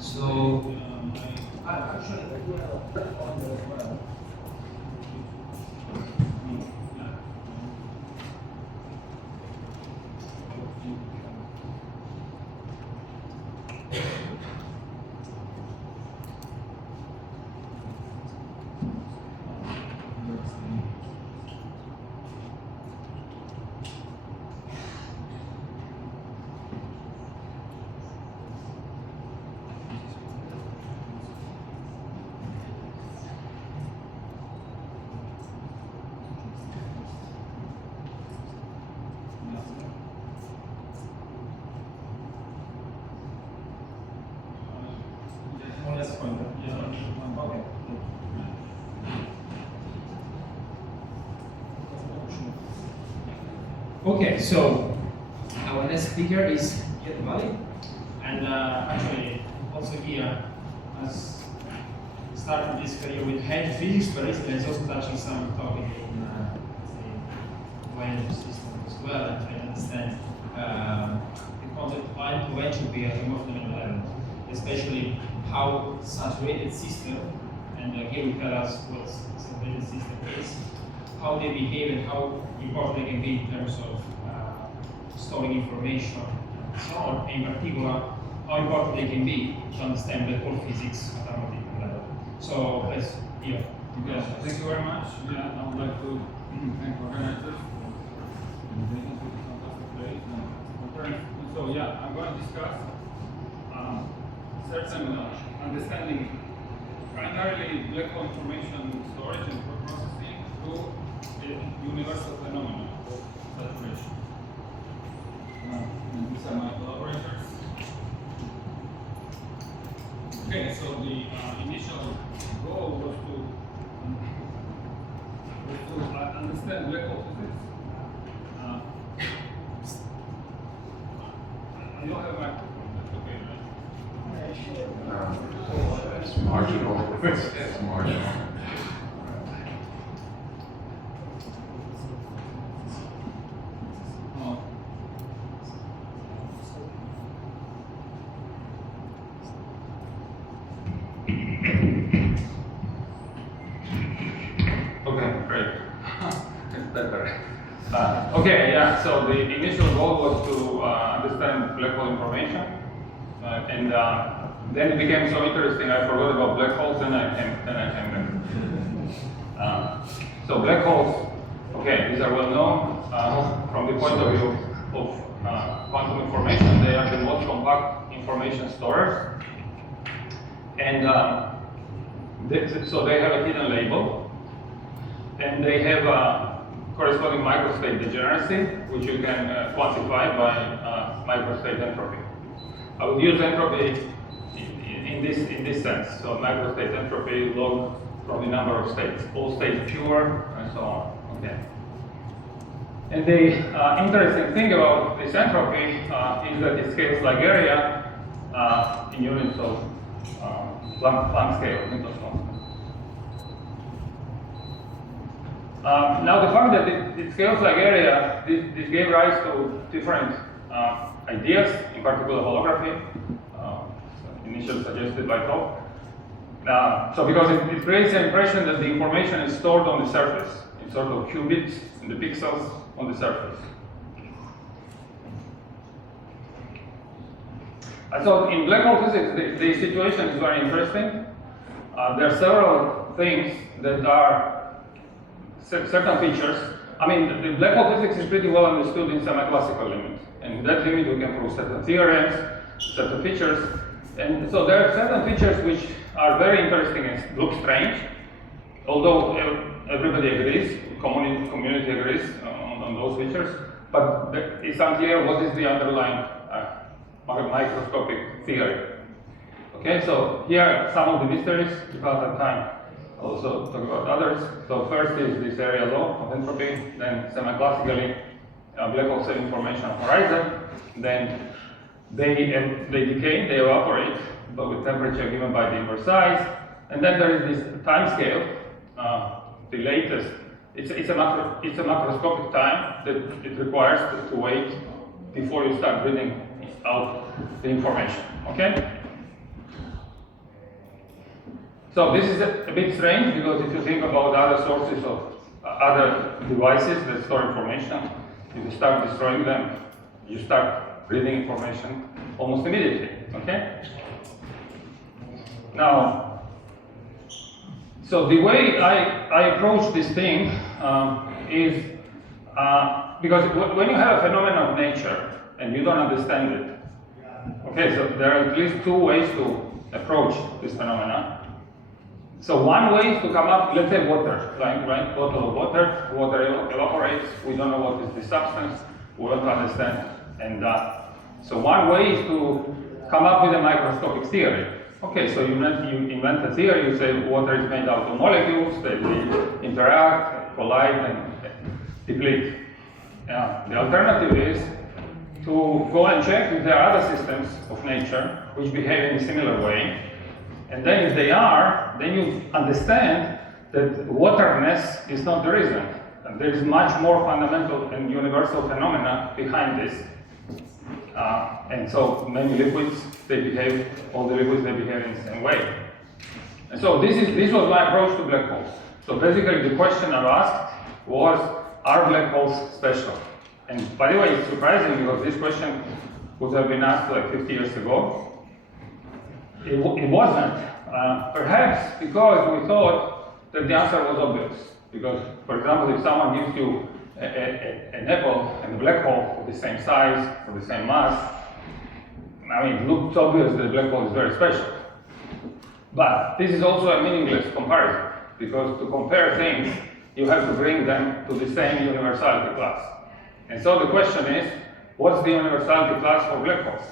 So actually, I do have a on there as well. Okay, so our next speaker is Gia Dvali, and actually also Gia has started this career with hedge physics, but recently is also touching some topic in wave system as well, and trying to understand the concept of entropy at a more fundamental level, especially how saturated system, and Gia will tell us what saturated system is, how they behave and how important they can be in terms of storing information and so on. In particular, how important they can be to understand black hole physics at a more different level. So let's hear. Yes, thank you very much. Yeah, I would like to thank organizers for inviting to this fantastic place. So yeah, I'm going to discuss certain understanding primarily black hole information storage and processing through a universal phenomenon of saturation. And these are my collaborators. Okay, so the initial goal was to understand black hole physics. I don't have a microphone, that's okay, right? It's marginal. It's marginal. Okay, great. It's better. Okay, yeah, so the initial goal was to understand black hole information. And then it became so interesting, I forgot about black holes, and I came back. So black holes, okay, these are well known from the point of view of quantum information. They are the most compact information storers. And so they have a hidden label. And they have a corresponding microstate degeneracy, which you can quantify by microstate entropy. I would use entropy in this sense. So microstate entropy log from the number of states, all states pure, and so on. Okay. And the interesting thing about this entropy is that it scales like area in units of Planck scale, Newton's constant. Now the fact that it scales like area, this gave rise to different ideas, in particular holography, initially suggested by Top. So because it creates the impression that the information is stored on the surface, in sort of qubits in the pixels on the surface. So in black hole physics, the situation is very interesting. There are several things that are certain features. I mean, the black hole physics is pretty well understood in semi-classical limit. And in that limit, we can prove certain theorems, certain features. And so there are certain features which are very interesting and look strange, although everybody agrees, community agrees on those features. But it's unclear what is the underlying microscopic theory. Okay, so here are some of the mysteries. If I have time, also talk about others. So first is this area law of entropy, then semi-classically black holes have information horizon, then they decay, they evaporate, but with temperature given by the inverse size, and then there is this time scale, the latest it's a macroscopic time that it requires to wait before you start reading out the information. Okay. So this is a bit strange because if you think about other sources of other devices that store information, if you start destroying them, you start reading information almost immediately. Okay. Now, so the way I approach this thing is because when you have a phenomenon of nature and you don't understand it, okay, so there are at least two ways to approach this phenomena. So one way is to come up, let's say water, right? Bottle of water, water evaporates, we don't know what is the substance, we don't understand. And so one way is to come up with a microscopic theory. Okay, so you invent a theory, you say water is made out of molecules, they interact, collide, and deplete. The alternative is to go and check if there are other systems of nature which behave in a similar way. And then if they are, then you understand that waterness is not the reason. And there is much more fundamental and universal phenomena behind this. And so many liquids, they behave, all the liquids, they behave in the same way. And so this was my approach to black holes. So basically the question I asked was, are black holes special? And by the way, it's surprising because this question would have been asked like 50 years ago. It wasn't, perhaps because we thought that the answer was obvious. Because, for example, if someone gives you an apple and a black hole of the same size, or the same mass, I mean, it looks obvious that the black hole is very special. But this is also a meaningless comparison, because to compare things, you have to bring them to the same universality class. And so the question is, what's the universality class for black holes?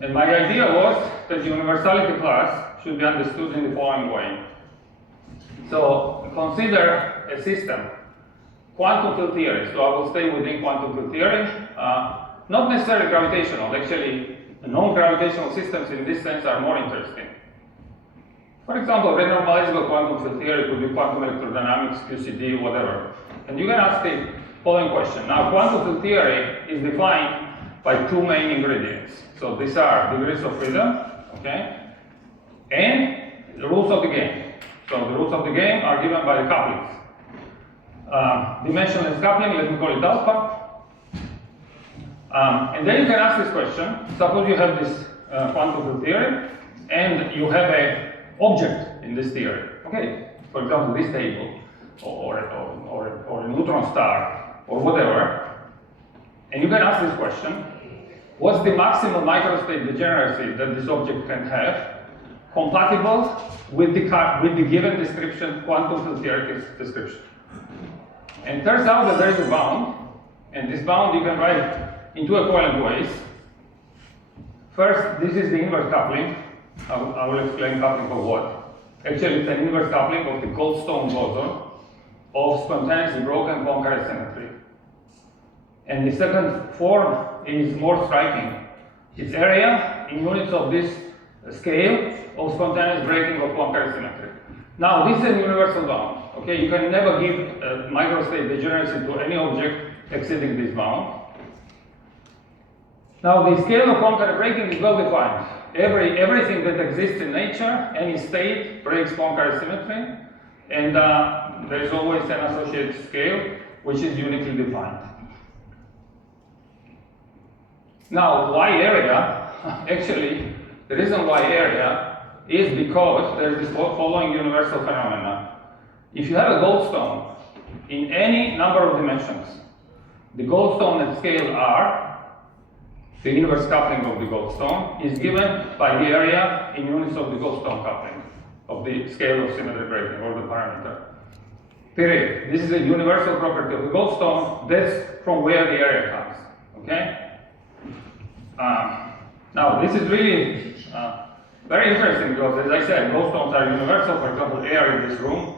And my idea was that the universality class should be understood in the following way. So consider a system, quantum field theory. So I will stay within quantum field theory, not necessarily gravitational. Actually, non-gravitational systems in this sense are more interesting. For example, renormalizable quantum field theory could be quantum electrodynamics, QCD, whatever. And you can ask the following question. Now, quantum field theory is defined by two main ingredients. So these are degrees of freedom, okay, and the rules of the game. So the rules of the game are given by the couplings. Dimensionless coupling, let me call it alpha. And then you can ask this question. Suppose you have this quantum field theory, and you have an object in this theory. Okay, for example, this table, or a neutron star, or whatever. And you can ask this question. What's the maximum microstate degeneracy that this object can have, compatible with the given description, quantum field theoretic description? And it turns out that there is a bound, and this bound you can write in two equivalent ways. First, this is the inverse coupling. I will explain coupling for what. Actually, it's an inverse coupling of the Goldstone boson of spontaneously broken Poincare symmetry. And the second form is more striking. Its area in units of this scale of spontaneous breaking of Poincare symmetry. Now, this is a universal bound. Okay, you can never give microstate degeneracy to any object exceeding this bound. Now, the scale of Poincare breaking is well defined. Everything that exists in nature, any state, breaks Poincare symmetry, and there is always an associated scale which is uniquely defined. Now, why area? Actually, the reason why area is because there is this following universal phenomena. If you have a goldstone in any number of dimensions, the goldstone at scale R, the inverse coupling of the goldstone, is given by the area in units of the goldstone coupling, of the scale of symmetry breaking, or the parameter. Period. This is a universal property of the goldstone. That's from where the area comes. Okay? Now, this is really very interesting because, as I said, goldstones are universal. For example, air in this room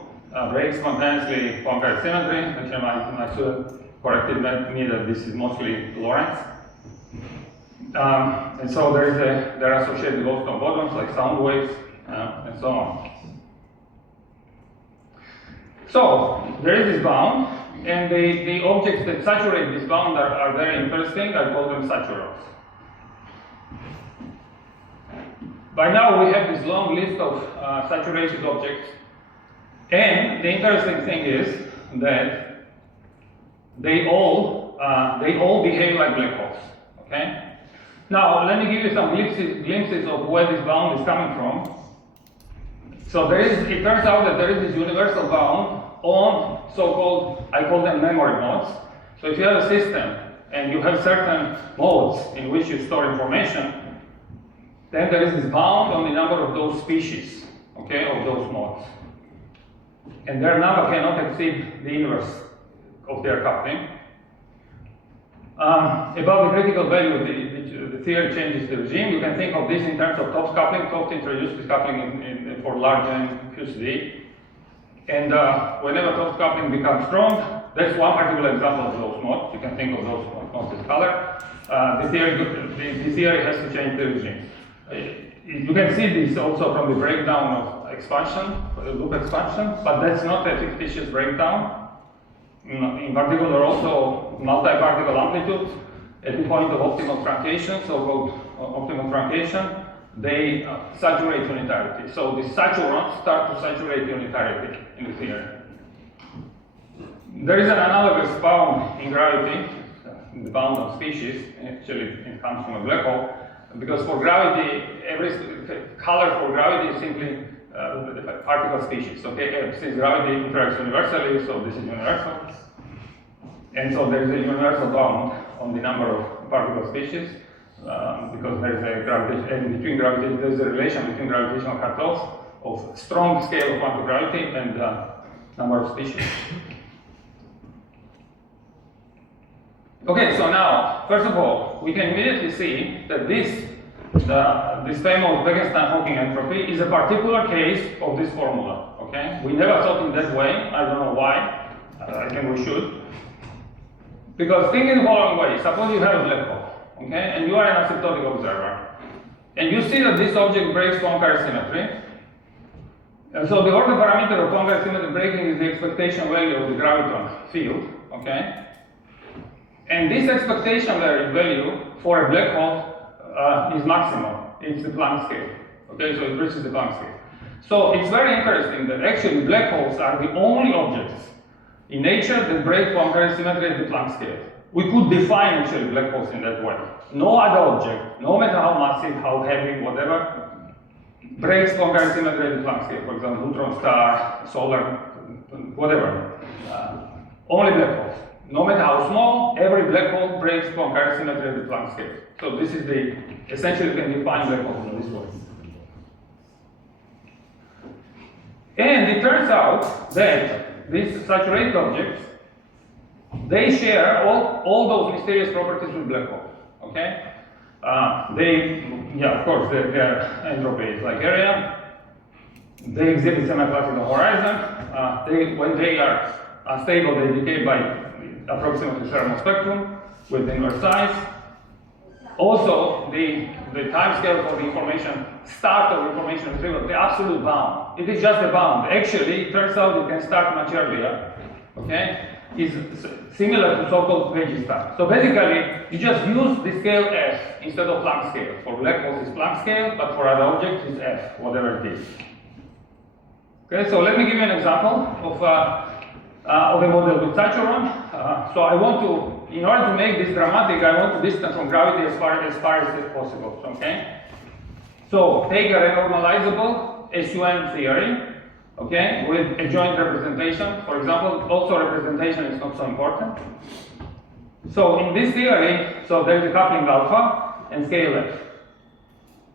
breaks spontaneously Poincare symmetry. Actually, my student corrected me that this is mostly Lorentz. And so there are associated goldstone bosons like sound waves and so on. So there is this bound, and the objects that saturate this bound are very interesting. I call them saturals. By now we have this long list of saturated objects, and the interesting thing is that they all behave like black holes. Okay. Now let me give you some glimpses of where this bound is coming from. So it turns out that there is this universal bound on so-called, I call them memory modes. So if you have a system and you have certain modes in which you store information, then there is this bound on the number of those species, okay, of those modes. And their number cannot exceed the inverse of their coupling. Above the critical value, the theory changes the regime. You can think of this in terms of Toft coupling. Toft introduced this coupling for large N QCD. And whenever Toft coupling becomes strong, that's one particular example of those modes. You can think of those modes as color. The theory has to change the regime. You can see this also from the breakdown of expansion, loop expansion, but that's not a fictitious breakdown. In particular, also multi-particle amplitudes at the point of optimal truncation, so-called optimal truncation, they saturate unitarity. So the saturons start to saturate unitarity in the theory. There is an analogous bound in gravity, the bound of species. Actually, it comes from a black hole, because for gravity, every color for gravity is simply the particle species. Okay, since gravity interacts universally, so this is universal. And so there is a universal bound on the number of particle species, because there is a gravitation, and between gravitation, there is a relation between gravitational cutoffs of strong scale of quantum gravity and number of species. Okay, so now, first of all, we can immediately see that this famous Bekenstein-Hawking entropy is a particular case of this formula. Okay, we never thought in that way. I don't know why. I think we should. Because think in the following way: suppose you have a black hole, okay, and you are an asymptotic observer, and you see that this object breaks Poincare symmetry. And so the order parameter of Poincare symmetry breaking is the expectation value of the graviton field, okay. And this expectation value for a black hole is maximum. It's the Planck scale. Okay, so it reaches the Planck scale. So it's very interesting that actually black holes are the only objects in nature that break Poincare symmetry at the Planck scale. We could define actually black holes in that way. No other object, no matter how massive, how heavy, whatever, breaks Poincare symmetry at the Planck scale. For example, neutron star, solar, whatever. Only black holes. No matter how small, every black hole breaks Poincare symmetry at the Planck scale. So this is essentially you can define black holes in this way. And it turns out that these saturated objects, they share all those mysterious properties with black holes. Okay? Of course, their entropy is like area. They exhibit semi-classical horizon. When they are unstable, they decay by approximately thermal spectrum with inverse size. Also, the time scale for the information, start of information retrieval, the absolute bound. It is just a bound. Actually, it turns out it can start much earlier. Okay? Is similar to so-called Veggie start. So basically, you just use the scale f instead of Planck scale. For black holes, it's Planck scale, but for other objects, it's f, whatever it is. Okay, so let me give you an example of a model with saturon. So I want to, in order to make this dramatic, I want to distance from gravity as far as possible. Okay. So take a renormalizable SUN theory. Okay, with a joint representation. For example, also representation is not so important. So in this theory, so there is a coupling alpha and scale f.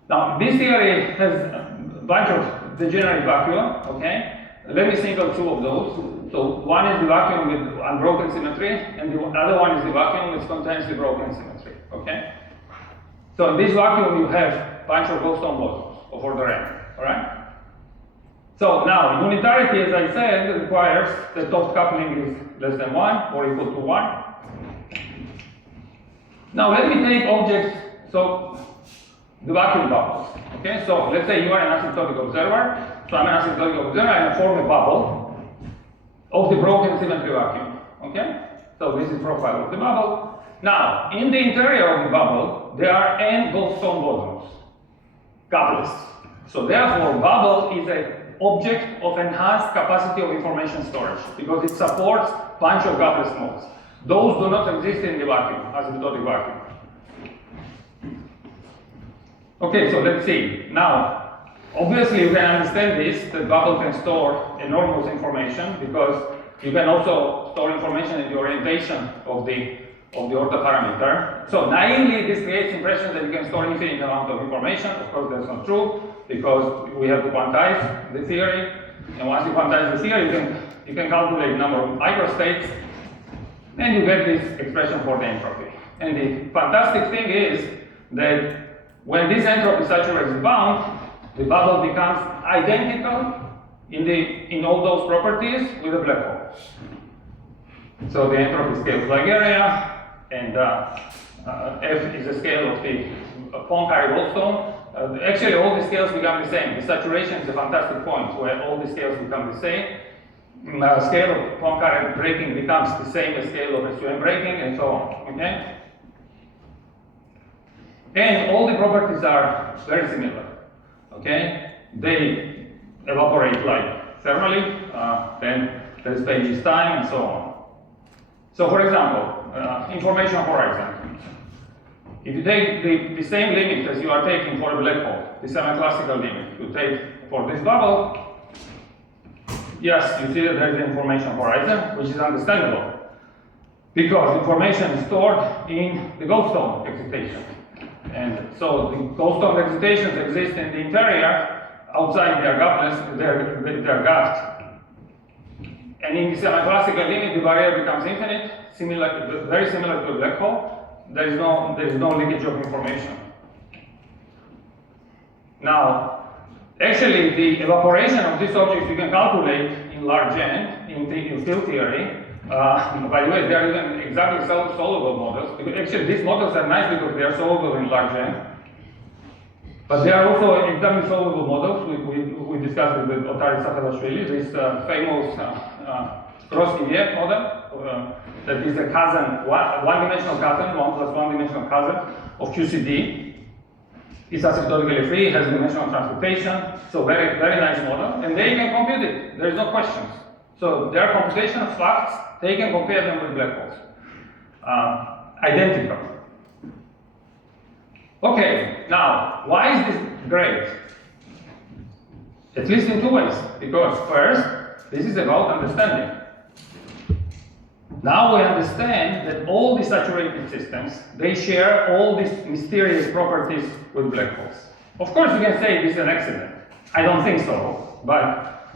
Now this theory has a bunch of degenerate vacua. Okay, let me single two of those. So one is the vacuum with unbroken symmetry, and the other one is the vacuum which contains the broken symmetry. Okay. So in this vacuum you have a bunch of Goldstone bosons of order n. All right. So now, unitarity, as I said, requires that Toft coupling is less than 1 or equal to 1. Now let me take objects, so the vacuum bubbles. Okay, so let's say you are an asymptotic observer. So I'm an asymptotic observer, I form a bubble of the broken symmetry vacuum. Okay? So this is profile of the bubble. Now, in the interior of the bubble, there are n Goldstone bosons, couplets. So therefore, bubble is an object of enhanced capacity of information storage because it supports bunch of couplets modes. Those do not exist in the vacuum, asymptotic vacuum. Okay, so let's see. Now, obviously you can understand this, that bubble can store enormous information because you can also store information in the orientation of the ortho parameter. So naively, this creates impression that you can store infinite amount of information. Of course, that's not true because we have to quantize the theory. And once you quantize the theory, you can calculate number of microstates, and you get this expression for the entropy. And the fantastic thing is that when this entropy saturates the bound, the bubble becomes identical in all those properties with a black hole. So the entropy scales like area, and F is the scale of the Poincare-Goldstone. Actually, all the scales become the same. The saturation is a fantastic point where all the scales become the same. Scale of Poincare breaking becomes the same as scale of SUM breaking, and so on. Okay? And all the properties are very similar. Okay? They evaporate like thermally, then there is Page's time, and so on. So, for example, information horizon. If you take the same limit as you are taking for a black hole, the semi-classical limit you take for this bubble, yes, you see that there is the information horizon, which is understandable because information is stored in the Goldstone excitation. And so the Goldstone excitations exist in the interior, outside their gapless, they're gapped. And in the semi-classical limit, the barrier becomes infinite, very similar to a black hole. There is no leakage of information. Now, actually, the evaporation of these objects you can calculate in large N in field theory. By the way, they are even exactly soluble models. Because actually, these models are nice because they are soluble in large N. But they are also exactly solvable models. We discussed it with Ottari Saakashvili, this famous cross-Dirichlet model that is a cousin, one-dimensional cousin, 1 plus one-dimensional cousin of QCD. It's asymptotically free, has dimensional transportation, so very, very nice model, and they can compute it. There is no questions. So there are computational facts, they can compare them with black holes. Identical. Okay, now, why is this great? At least in two ways. Because first, this is about understanding. Now we understand that all the saturated systems, they share all these mysterious properties with black holes. Of course, you can say this is an accident. I don't think so, but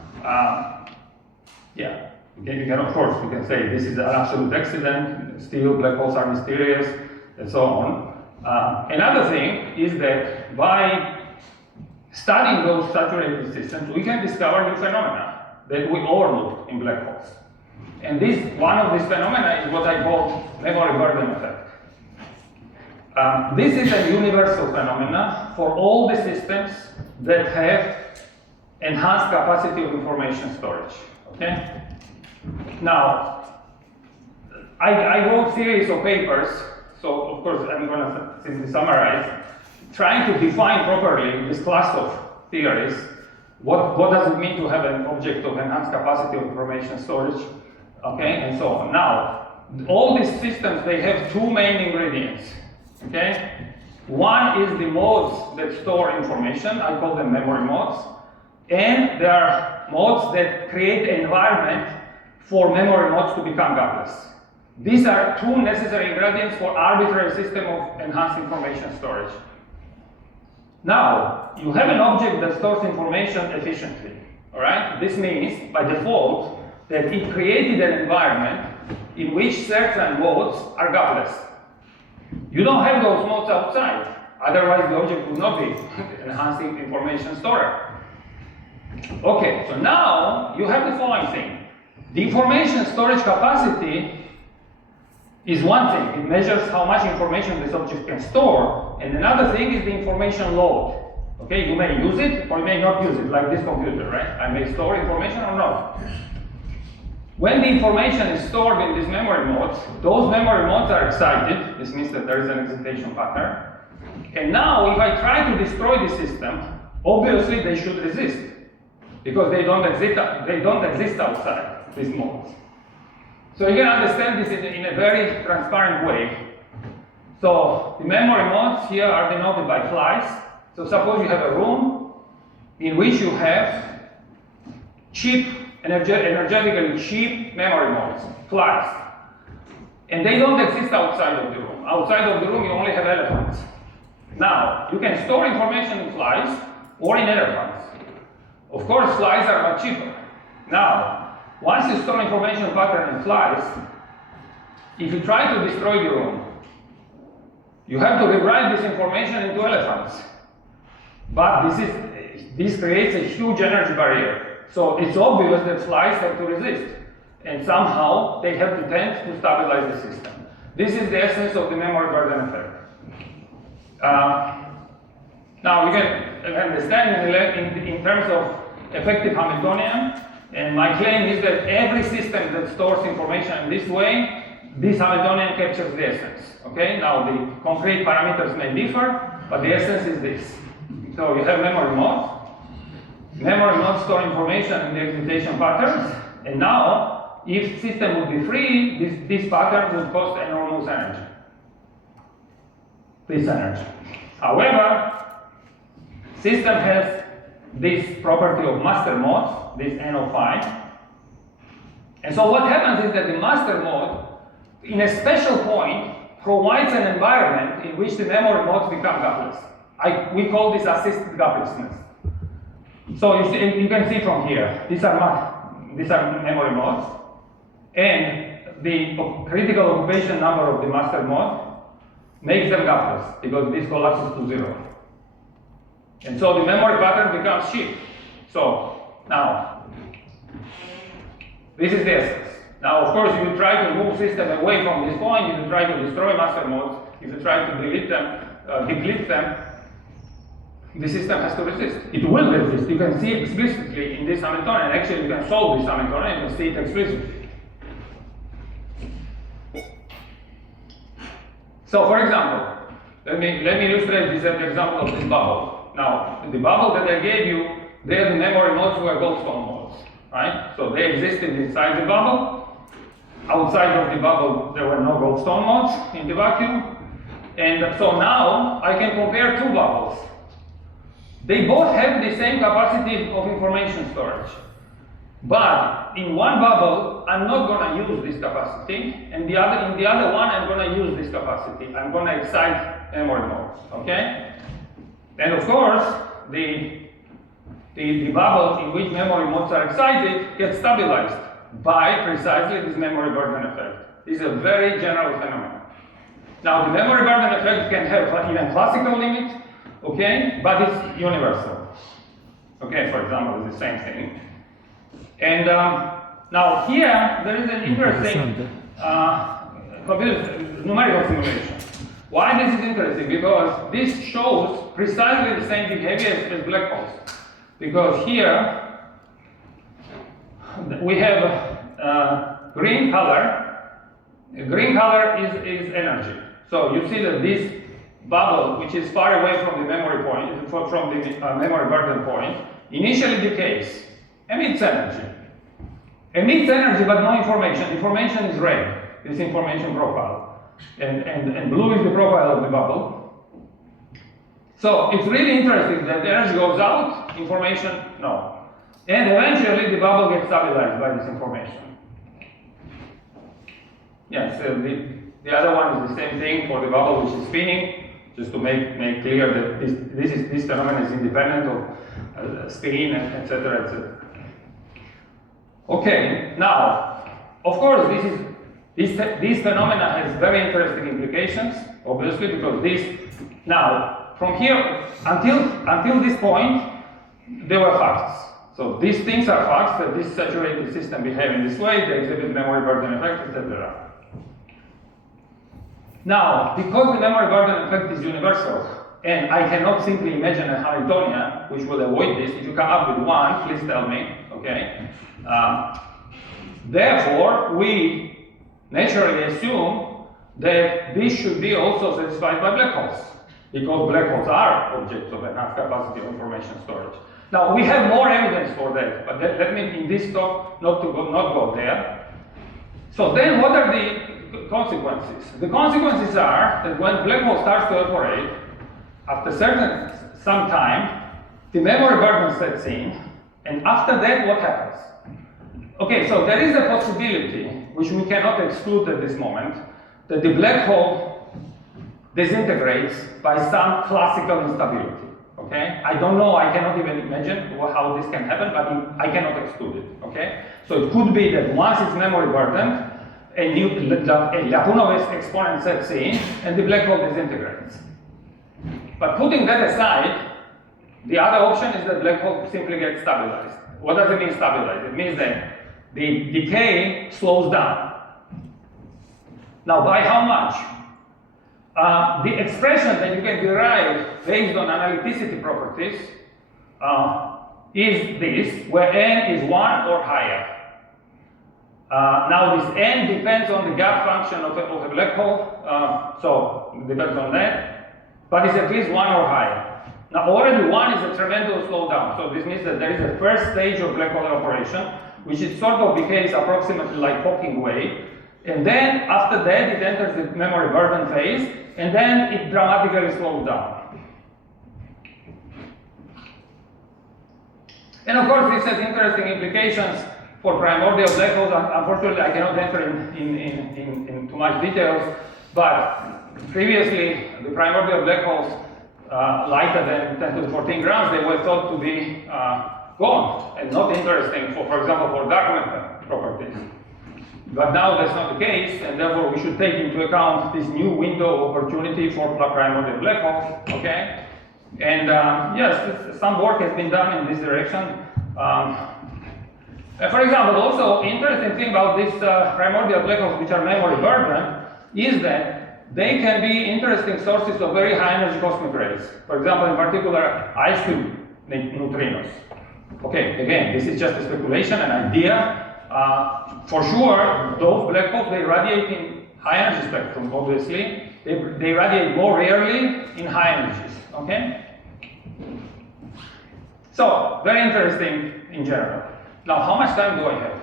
yeah, you can, of course, you can say this is an absolute accident, still black holes are mysterious, and so on. Another thing is that by studying those saturated systems, we can discover new phenomena that we overlooked in black holes. And one of these phenomena is what I call memory burden effect. This is a universal phenomena for all the systems that have enhanced capacity of information storage. Okay? Now, I wrote series of papers, so of course I'm going to simply summarize, trying to define properly this class of theories. What does it mean to have an object of enhanced capacity of information storage? Okay, and so on. Now, all these systems, they have two main ingredients. Okay? One is the modes that store information, I call them memory modes, and there are modes that create an environment for memory modes to become gapless. These are two necessary ingredients for arbitrary system of enhanced information storage. Now, you have an object that stores information efficiently. All right? This means, by default, that it created an environment in which certain modes are gapless. You don't have those modes outside, otherwise the object would not be enhancing information storage. Okay, so now you have the following thing. The information storage capacity is one thing. It measures how much information this object can store, and another thing is the information load. Okay, you may use it or you may not use it, like this computer, right? I may store information or not. When the information is stored in these memory modes, those memory modes are excited. This means that there is an excitation pattern. And now, if I try to destroy the system, obviously they should resist, because they don't exist outside these modes. So you can understand this in a very transparent way. So the memory modes here are denoted by flies. So suppose you have a room in which you have cheap, energetically cheap memory modes, flies. And they don't exist outside of the room. Outside of the room, you only have elephants. Now, you can store information in flies or in elephants. Of course, flies are much cheaper. Now, once you store information pattern in flies, if you try to destroy the room, you have to rewrite this information into elephants. But this creates a huge energy barrier. So it's obvious that flies have to resist. And somehow they have to tend to stabilize the system. This is the essence of the memory burden effect. Now you can understand in terms of effective Hamiltonian, and my claim is that every system that stores information in this way, this Hamiltonian captures the essence. Okay? Now the concrete parameters may differ, but the essence is this. So you have memory modes. Memory modes store information in the excitation patterns, and now if system would be free, this pattern would cost enormous energy. This energy. However, system has this property of master modes, this N of phi. And so what happens is that the master mode, in a special point, provides an environment in which the memory modes become gapless. We call this assisted gaplessness. So you can see from here, these are memory modes, and the critical occupation number of the master mode makes them gapless, because this collapses to 0. And so the memory pattern becomes cheap. So now, this is the essence. Now, of course, if you try to move system away from this point, if you try to destroy master modes, if you try to delete them, deplete them, the system has to resist. It will resist. You can see explicitly in this Hamiltonian. Actually, you can solve this Hamiltonian, you can see it explicitly. So, for example, let me illustrate this example of this bubble. Now, the bubble that I gave you, they are the memory modes were Goldstone modes, right? So they existed inside the bubble. Outside of the bubble, there were no Goldstone modes in the vacuum. And so now I can compare two bubbles. They both have the same capacity of information storage. But in one bubble, I'm not going to use this capacity, and in the other one, I'm going to use this capacity. I'm going to excite memory modes, okay? And of course, the bubble in which memory modes are excited gets stabilized by precisely this memory burden effect. This is a very general phenomenon. Now, the memory burden effect can have even classical limit, okay, but it's universal. Okay, for example, it's the same thing. And now here, there is an interesting numerical simulation. Why this is interesting? Because this shows precisely the same behavior as black holes. Because here, we have green color. Green color is energy. So you see that this bubble, which is far away from the memory point, from the memory burden point, initially decays, emits energy. Emits energy, but no information. Information is red, this information profile. And blue is the profile of the bubble. So it's really interesting that the energy goes out, information, no. And eventually the bubble gets stabilized by this information. Yes, the other one is the same thing for the bubble which is spinning, just to make clear that this phenomenon is independent of spin, etc., etc. Okay, now, of course, this phenomena has very interesting implications, obviously, because now, from here until this point, they were facts. So these things are facts, that this saturated system behave in this way, they exhibit memory burden effect, etc. Now, because the memory burden effect is universal, and I cannot simply imagine a Hamiltonian which will avoid this. If you come up with one, please tell me, okay? Therefore, we naturally assume that this should be also satisfied by black holes, because black holes are objects of enhanced capacity of information storage. Now, we have more evidence for that, but let me, in this talk, not go there. So then, what are the consequences? The consequences are that when black hole starts to operate, after some time, the memory burden sets in, and after that, what happens? Okay, so there is a possibility, which we cannot exclude at this moment, that the black hole disintegrates by some classical instability. Okay, I don't know, I cannot even imagine how this can happen, but I cannot exclude it. Okay, so it could be that once it's memory burdened, a Lyapunov exponent sets in, and the black hole disintegrates. But putting that aside, the other option is that black hole simply gets stabilized. What does it mean stabilized? It means that the decay slows down. Now, by how much? The expression that you can derive based on analyticity properties is this, where n is 1 or higher. Now, this n depends on the gap function of a black hole, so it depends on that, but it's at least 1 or higher. Now, already 1 is a tremendous slowdown, so this means that there is a first stage of black hole operation, which is sort of behaves approximately like Hawking wave, and then after that it enters the memory burden phase, and then it dramatically slows down. And of course, this has interesting implications for primordial black holes. Unfortunately, I cannot enter in too much details, but previously the primordial black holes lighter than 10 to the 14 grams, they were thought to be gone and not interesting, for example, for dark matter properties. But now that's not the case, and therefore we should take into account this new window of opportunity for primordial black holes, okay? And yes, some work has been done in this direction. For example, also interesting thing about these primordial black holes which are memory burdened is that they can be interesting sources of very high energy cosmic rays. For example, in particular, ice cube neutrinos. Okay, again, this is just a speculation, an idea. For sure, those black holes, they radiate in high energy spectrum, obviously. They radiate more rarely in high energies, okay? So, very interesting in general. Now, how much time do I have?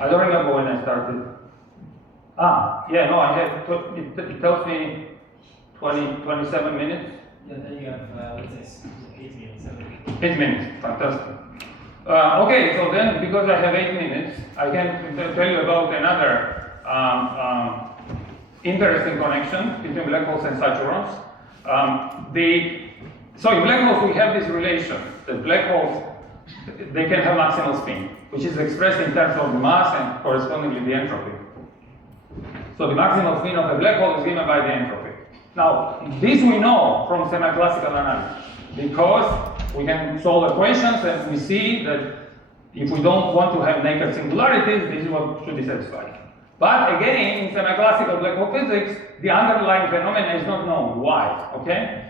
I don't remember when I started. Yeah, no, I have, it tells me 27 minutes. Yeah, then you have, let's say, 8 minutes. 8 minutes, fantastic. Okay, so then, because I have 8 minutes, I can tell you about another interesting connection between black holes and sachurons. So in black holes, we have this relation that black holes, they can have maximal spin, which is expressed in terms of the mass and correspondingly the entropy. So the maximal spin of a black hole is given by the entropy. Now, this we know from semi-classical analysis, because we can solve equations and we see that if we don't want to have naked singularities, this is what should be satisfied. But again, in semi-classical black hole physics, the underlying phenomena is not known. Why? Okay?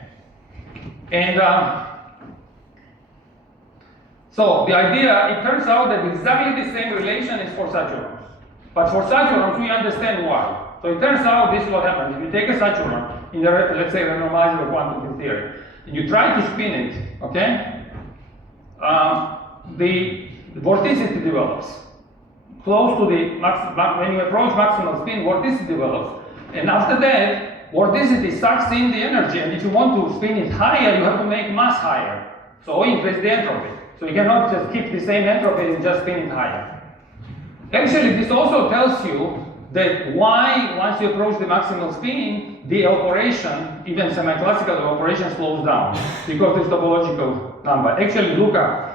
And so the idea, it turns out that exactly the same relation is for sachurons. But for sachurons, we understand why. So it turns out this is what happens. If you take a sachuron in the, let's say, renormalizable quantity theory, and you try to spin it, okay, the vorticity develops. Close to the when you approach maximal spin, vorticity develops. And after that, vorticity sucks in the energy, and if you want to spin it higher, you have to make mass higher. So increase the entropy. So you cannot just keep the same entropy and just spin it higher. Actually, this also tells you that why, once you approach the maximal spin, the operation, even semi-classical operation, slows down because this topological number. Actually, Luca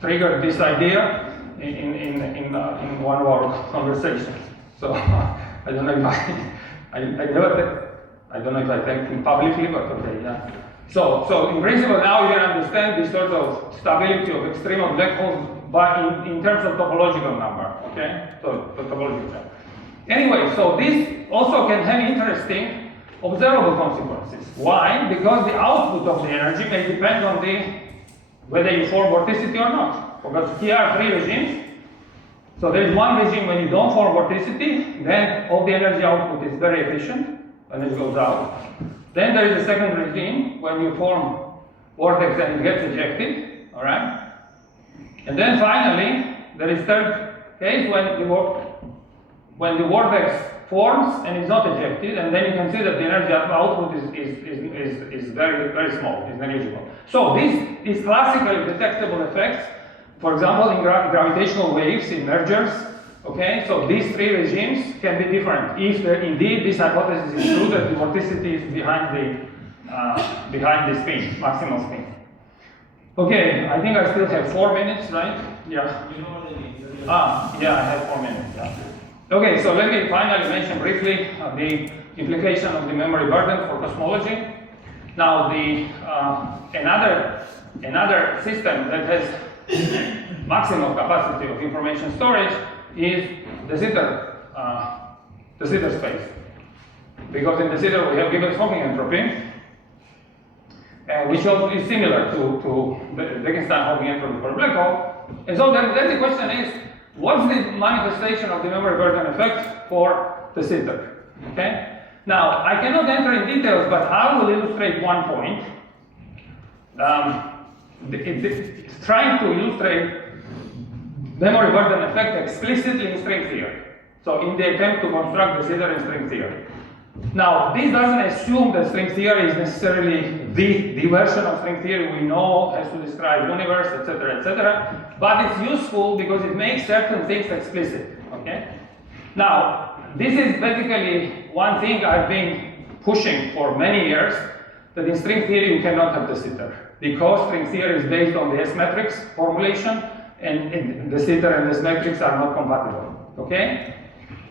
triggered this idea in one of our conversations. So I don't know if I don't know if I thanked him publicly, but okay, yeah. So in principle, now you can understand this sort of stability of extreme of black holes, but in terms of topological number, okay? So the topological number. Anyway, so this also can have interesting observable consequences. Why? Because the output of the energy may depend on the whether you form vorticity or not. Because here are three regimes. So there is one regime when you don't form vorticity, then all the energy output is very efficient when it goes out. Then there is a second regime when you form vortex and it gets ejected, all right? And then finally, there is third case when the vortex forms and is not ejected, and then you can see that the energy output is very, very small, is negligible. So these is classically detectable effects, for example, in gravitational waves, in mergers. Okay, so these three regimes can be different if indeed this hypothesis is true that the vorticity is behind the spin, maximal spin. Okay, I think I still have 4 minutes, right? Yeah. You know what I mean? Yeah, I have 4 minutes. Yeah. Okay, so let me finally mention briefly the implication of the memory burden for cosmology. Now, another system that has maximum capacity of information storage is the Sitter space. Because in the Sitter we have Gibbons Hawking entropy, which is similar to the Bekenstein-Hawking entropy for a black hole. And so then the question is, what's the manifestation of the memory burden effect for the Sitter? Okay? Now, I cannot enter in details, but I will illustrate one point. It's trying to illustrate memory burden effect explicitly in string theory. So in the attempt to construct the Sitter in string theory. Now, this doesn't assume that string theory is necessarily the version of string theory we know has to describe universe, etc., but it's useful because it makes certain things explicit, okay? Now, this is basically one thing I've been pushing for many years, that in string theory you cannot have the Sitter, because string theory is based on the S matrix formulation, and the Sitter and S matrix are not compatible, okay?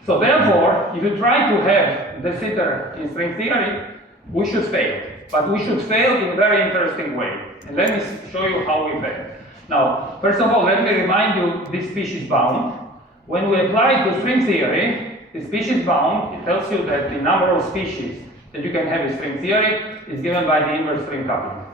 So therefore, if you try to have the Sitter in string theory, we should fail. But we should fail in a very interesting way. And let me show you how we fail. Now, first of all, let me remind you this species bound. When we apply it to string theory, the species bound, it tells you that the number of species that you can have in string theory is given by the inverse string coupling.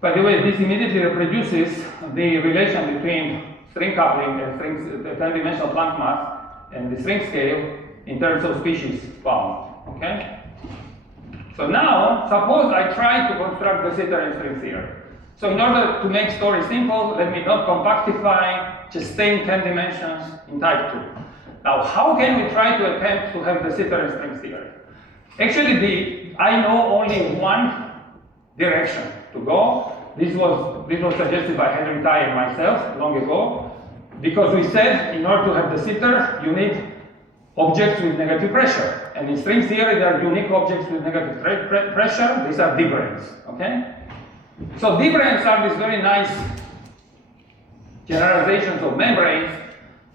By the way, this immediately reproduces the relation between string coupling and the 10-dimensional Planck mass and the string scale in terms of species bound, okay? So now, suppose I try to construct the Sitter in string theory. So in order to make story simple, let me not compactify, just stay in 10 dimensions in type 2. Now, how can we try to attempt to have the Sitter in string theory? Actually, I know only one direction to go. This was suggested by Henry Tai and myself long ago, because we said in order to have the Sitter, you need objects with negative pressure. And in string theory, there are unique objects with negative pressure. These are D-branes, okay? So D-branes are these very nice generalizations of membranes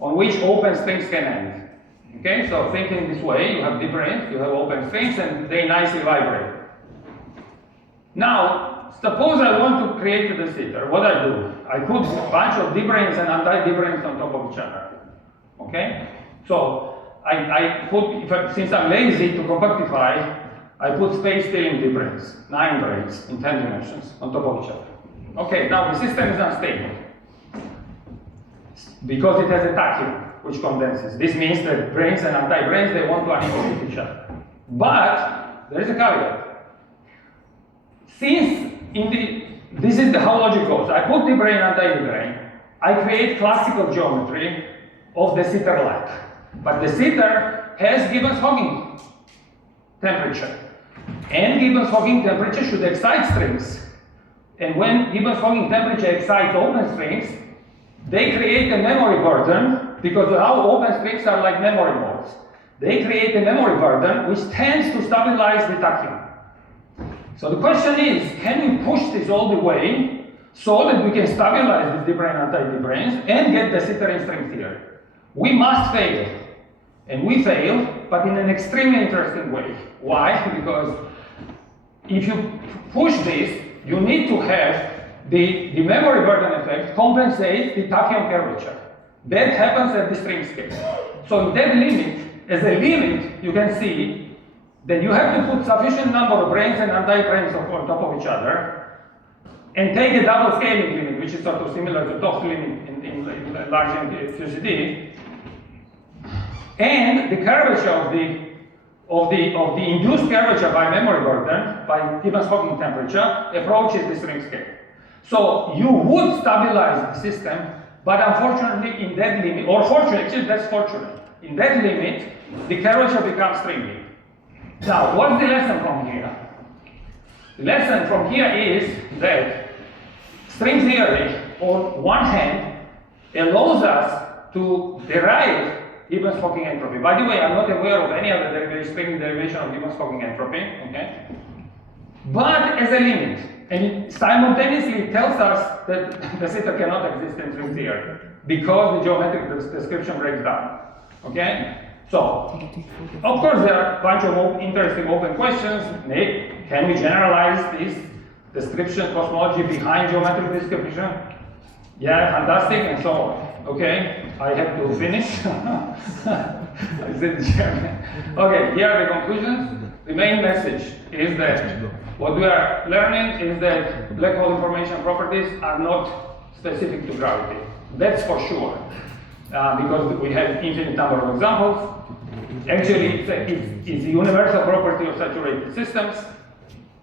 on which open strings can end. Okay, so thinking this way, you have D-branes, you have open strings, and they nicely vibrate. Now, suppose I want to create the Sitter. What I do? I put a bunch of D-branes and anti-D-branes on top of each other. Okay? So I put, since I'm lazy to compactify, I put space-stealing D-branes, 9 branes in 10 dimensions on top of each other. Okay, now the system is unstable because it has a tachyon which condenses. This means that branes and anti-branes, they want to annihilate each other. But there is a caveat. Since this is how logic goes. I put D-brane and anti-D-brane. I create classical geometry of the Sitter-like. But the Sitter has Gibbons-Hawking temperature. And Gibbons-Hawking temperature should excite strings. And when Gibbons-Hawking temperature excites open strings, they create a memory burden, because our open strings are like memory modes. They create a memory burden which tends to stabilize the tachyon. So the question is, can we push this all the way so that we can stabilize these D-brane and anti-D-branes and get the Sitter in string theory? We must fail. And we fail, but in an extremely interesting way. Why? Because if you push this, you need to have the memory burden effect compensate the tachyon curvature. That happens at the string scale. So in that limit, as a limit, you can see that you have to put sufficient number of branes and anti-branes on top of each other and take the double scaling limit, which is sort of similar to Toff's limit in large QCD, and the curvature of the induced curvature by memory burden, by Gibbons-Hawking temperature, approaches the string scale. So you would stabilize the system, but unfortunately in that limit, or fortunately, actually that's fortunate, in that limit, the curvature becomes stringy. Now, what's the lesson from here? The lesson from here is that string theory, on one hand, allows us to derive Gibbons-Hawking entropy. By the way, I'm not aware of any other string derivation of Gibbons-Hawking entropy, okay? But as a limit, and it simultaneously tells us that the zeta cannot exist in string theory because the geometric description breaks down, okay? So, of course, there are a bunch of interesting open questions. Can we generalize this description cosmology behind geometric description? Yeah, fantastic, and so on. Okay, I have to finish. I said German. Okay, here are the conclusions. The main message is that what we are learning is that black hole information properties are not specific to gravity. That's for sure. Because we have infinite number of examples. Actually, it's a universal property of saturated systems,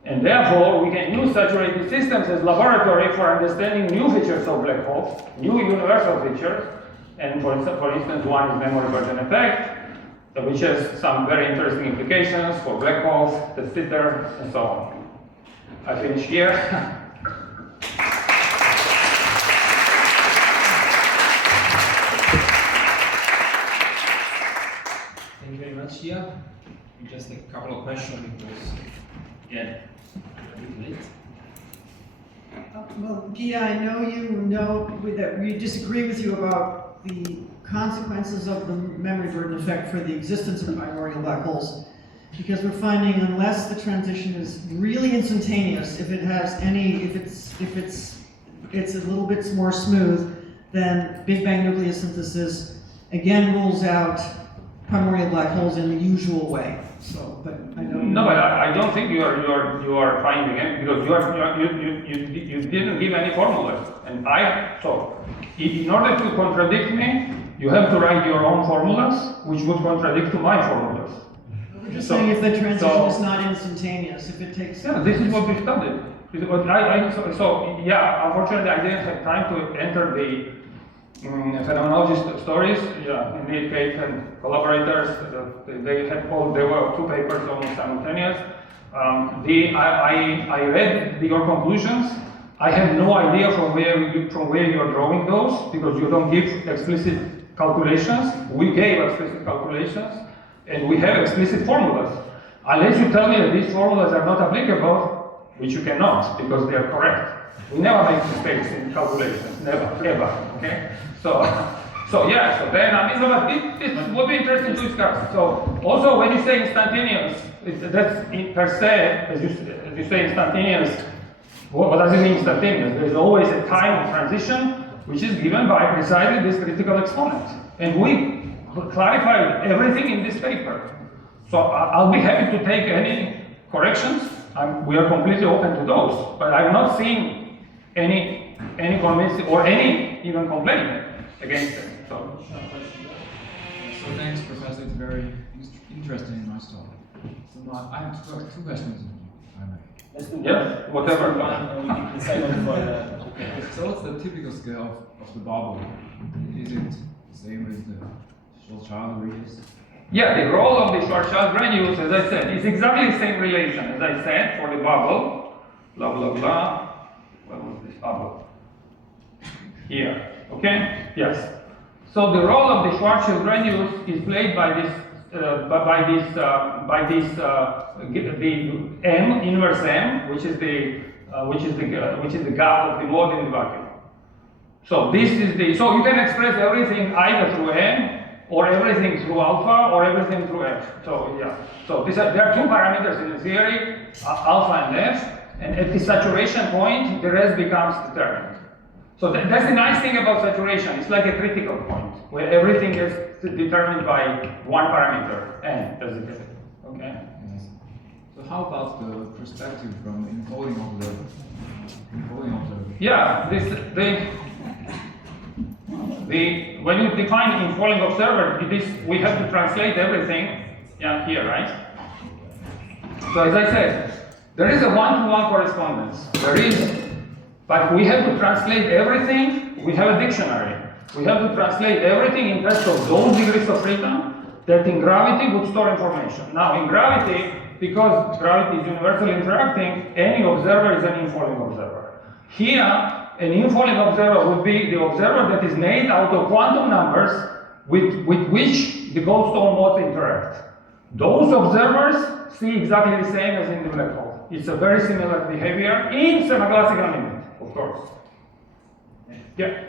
and therefore we can use saturated systems as laboratory for understanding new features of black holes, new universal features, and for instance, one is memory burden effect, which has some very interesting implications for black holes, the jitter, and so on. I finish here. Thank you very much, Gia. Just a couple of questions because, again, a bit late. Well, Gia, I know that we disagree with you about the consequences of the memory burden effect for the existence of primordial black holes, because we're finding unless the transition is really instantaneous, if it's a little bit more smooth, then Big Bang nucleosynthesis again rules out primordial black holes in the usual way. So, but I don't. No, but I don't think you are finding it because you didn't give any formulas, and so in order to contradict me, you have to write your own formulas, which would contradict to my formulas. We're just saying if the transition is not instantaneous, if it takes. Yeah, this is what we studied. Yeah, unfortunately, I didn't have time to enter the phenomenology stories. Yeah, indeed, Kate and collaborators, there were two papers almost simultaneous. I read your conclusions. I have no idea from where you are drawing those because you don't give explicit calculations. We gave explicit calculations, and we have explicit formulas. Unless you tell me that these formulas are not applicable, which you cannot because they are correct. We never make mistakes in calculations, never, ever. Okay. So then this would be interesting to discuss. So also when you say instantaneous, that's per se, as you say instantaneous. What does it mean instantaneous? There is always a time of transition which is given by precisely this critical exponent, and we clarified everything in this paper. So I'll be happy to take any corrections. We are completely open to those, but I'm not seeing any convincing or any even complaint against them. So thanks, Professor. It's very interesting and nice talk. So I have two questions. Yes, whatever. So what's the typical scale of the bubble? Is it the same as the Schwarzschild radius? Yeah, the role of the Schwarzschild granules, as I said, is exactly the same relation as I said for the bubble. Blah blah blah. Where was this bubble? Here. Okay? Yes. So the role of the Schwarzschild granules is played by this the M inverse M, which is the gap of the mode in the vacuum. So this is so you can express everything either through M or everything through alpha or everything through F. So yeah. So there are two parameters in the theory, alpha and F, and at the saturation point, the rest becomes determined. So that's the nice thing about saturation. It's like a critical point where everything is determined by one parameter, N, basically. Okay. Yes. So how about the perspective from the encoding observer? Yeah, when you define infalling observer, we have to translate everything here, right? So as I said, there is a one-to-one correspondence. But we have to translate everything. We have a dictionary. We have to translate everything in terms of those degrees of freedom that in gravity would store information. Now in gravity, because gravity is universally interacting, any observer is an infalling observer. Here, an infalling observer would be the observer that is made out of quantum numbers with which the goldstone modes interact. Those observers see exactly the same as in the black hole. It's a very similar behavior in semi-classical limit, of course. Yeah.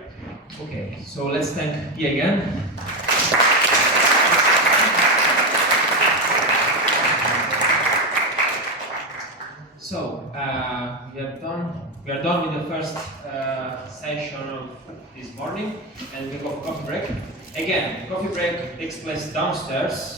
Okay, so let's thank Gia again. So we are done with the first session of this morning, and we have a coffee break. Again, the coffee break takes place downstairs.